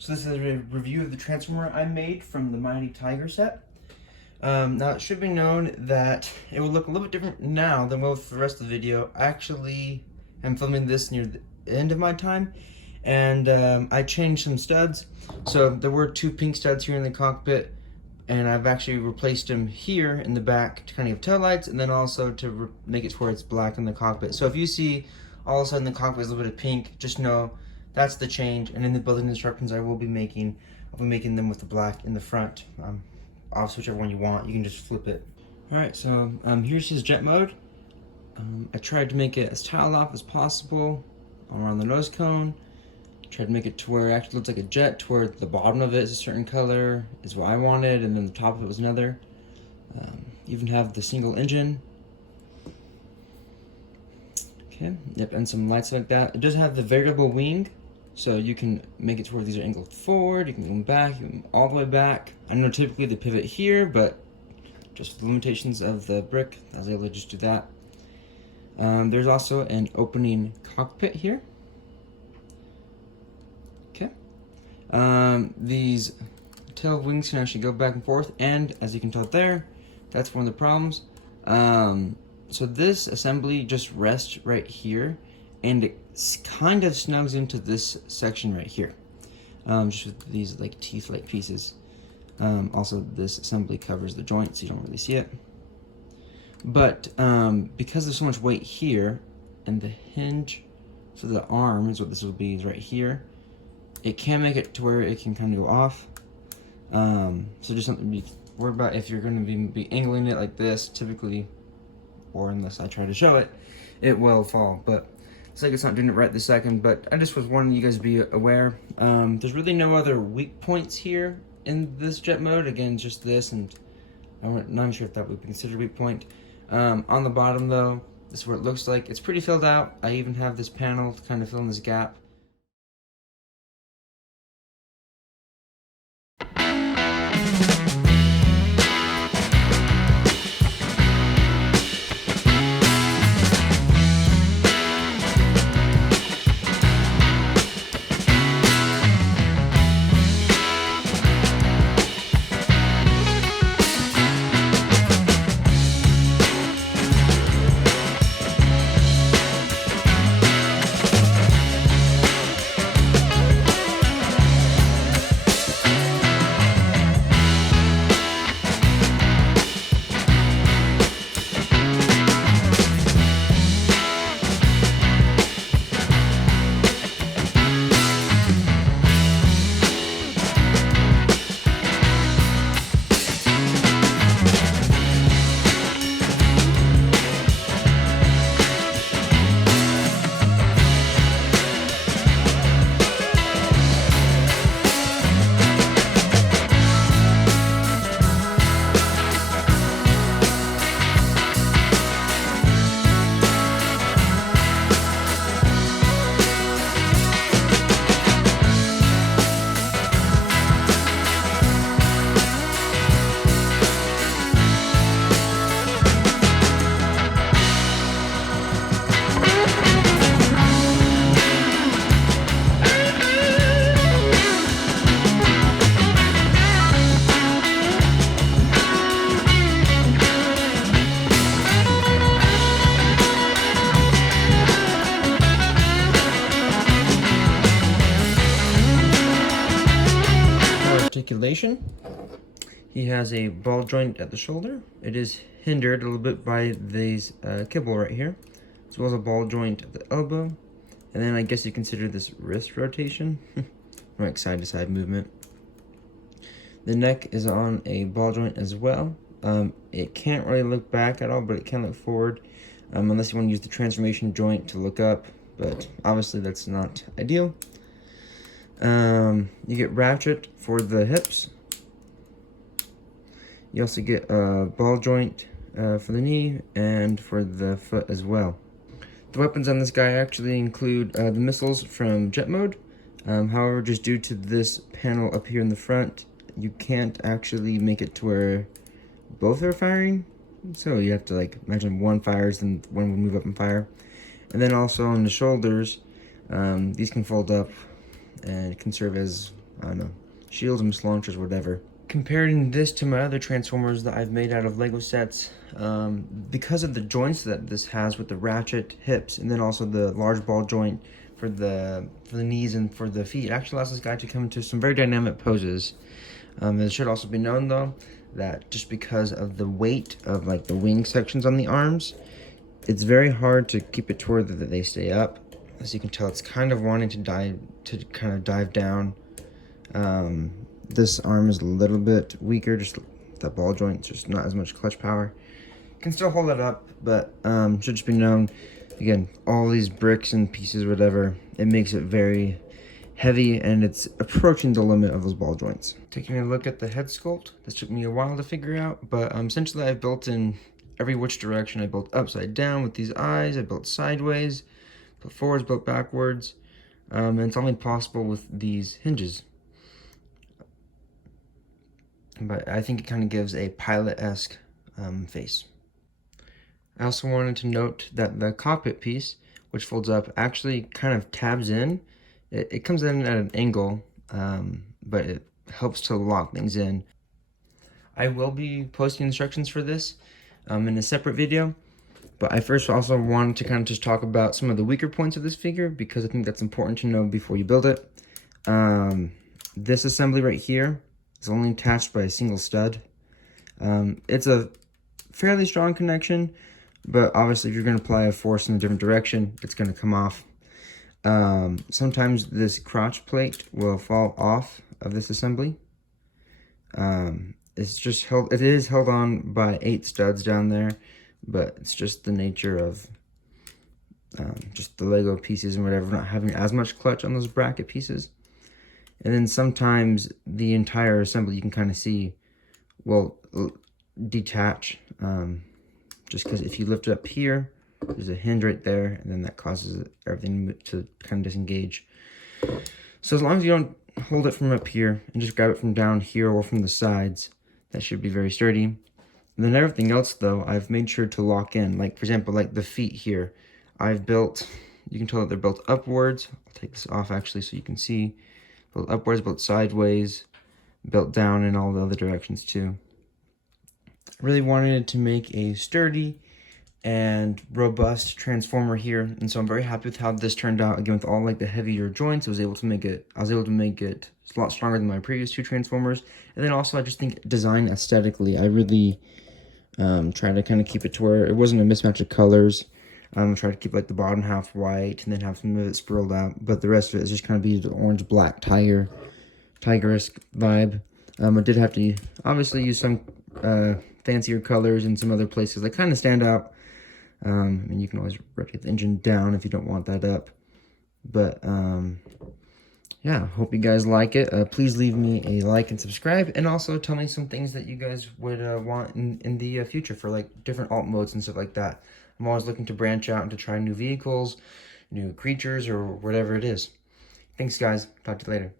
So this is a review of the Transformer I made from the Mighty Tiger set. Now it should be known that it will look a little bit different now than will for the rest of the video. Actually, I'm filming this near the end of my time, and I changed some studs. So there were two pink studs here in the cockpit, and I've actually replaced them here in the back to kind of give tail lights, and then also to make it to where it's black in the cockpit. So if you see all of a sudden the cockpit is a little bit of pink, just know that's the change. And in the building instructions I'll be making them with the black in the front. Obviously, whichever one you want, you can just flip it. Alright, so here's his jet mode. I tried to make it as tiled off as possible around the nose cone. Tried to make it to where it actually looks like a jet, to where the bottom of it is a certain color, is what I wanted, and then the top of it was another. Even have the single engine. Okay, yep, and some lights like that. It does have the variable wing, so you can make it to where these are angled forward, you can go back, you can all the way back. I know typically they pivot here, but just for the limitations of the brick, I was able to just do that. There's also an opening cockpit here. Okay. These tail wings can actually go back and forth, and as you can tell there, that's one of the problems. So this assembly just rests right here, and it kind of snugs into this section right here, just with these like teeth-like pieces. Also, this assembly covers the joint, so you don't really see it. But because there's so much weight here, and the hinge for the arm is what this will be, is right here, it can make it to where it can kind of go off. So just something to be worried about if you're going to be angling it like this, typically, or unless I try to show it, it will fall. But it's like it's not doing it right this second, but I just was wanting you guys to be aware. There's really no other weak points here in this jet mode. Again, just this, and I'm not sure if that would be considered a weak point. On the bottom though, this is what it looks like. It's pretty filled out. I even have this panel to kind of fill in this gap. Articulation. He has a ball joint at the shoulder. It is hindered a little bit by these kibble right here, as well as a ball joint at the elbow. And then I guess you consider this wrist rotation, like side to side movement. The neck is on a ball joint as well. It can't really look back at all, but it can look forward, unless you want to use the transformation joint to look up, but obviously that's not ideal. You get ratchet for the hips. You also get a ball joint for the knee and for the foot as well. The weapons on this guy actually include the missiles from jet mode. However, just due to this panel up here in the front, you can't actually make it to where both are firing. So you have to like imagine one fires and one will move up and fire. And then also on the shoulders, these can fold up and can serve as I don't know, shields, missile launchers, whatever. Comparing this to my other Transformers that I've made out of Lego sets, because of the joints that this has with the ratchet hips, and then also the large ball joint for the knees and for the feet, it actually allows this guy to come into some very dynamic poses. It should also be known though that just because of the weight of like the wing sections on the arms, it's very hard to keep it to where that they stay up. As you can tell, it's kind of wanting to dive down. This arm is a little bit weaker, just that ball joint, just not as much clutch power. Can still hold it up, but should just be known, again, all these bricks and pieces, whatever, it makes it very heavy, and it's approaching the limit of those ball joints. Taking a look at the head sculpt, this took me a while to figure out, but essentially I've built in every which direction. I built upside down with these eyes, I built sideways, built forwards, built backwards, and it's only possible with these hinges. But I think it kind of gives a pilot-esque face. I also wanted to note that the cockpit piece, which folds up, actually kind of tabs in. It comes in at an angle, but it helps to lock things in. I will be posting instructions for this in a separate video, but I first also wanted to kind of just talk about some of the weaker points of this figure, because I think that's important to know before you build it. This assembly right here is only attached by a single stud. It's a fairly strong connection, but obviously if you're going to apply a force in a different direction, it's going to come off. Sometimes this crotch plate will fall off of this assembly. It's just held, it is held on by 8 studs down there, but it's just the nature of just the Lego pieces and whatever, not having as much clutch on those bracket pieces. And then sometimes the entire assembly you can kind of see will detach, just because if you lift it up here, there's a hinge right there, and then that causes everything to kind of disengage. So as long as you don't hold it from up here and just grab it from down here or from the sides, that should be very sturdy. And then everything else though, I've made sure to lock in. Like for example, like the feet here, I've built, you can tell that they're built upwards. I'll take this off actually so you can see. Built upwards, built sideways, built down in all the other directions too. I really wanted to make a sturdy and robust Transformer here, and so I'm very happy with how this turned out. Again, with all like the heavier joints, I was able to make it a lot stronger than my previous 2 Transformers. And then also I just think design aesthetically, I really tried to kind of keep it to where it wasn't a mismatch of colors. Try to keep like the bottom half white and then have some of it spiraled out, but the rest of it is just kind of be the orange black tiger-esque vibe. I did have to obviously use some fancier colors in some other places that kind of stand out. And you can always rotate the engine down if you don't want that up. But yeah, hope you guys like it. Please leave me a like and subscribe, and also tell me some things that you guys would want in the future for like different alt modes and stuff like that. I'm always looking to branch out and to try new vehicles, new creatures, or whatever it is. Thanks guys, talk to you later.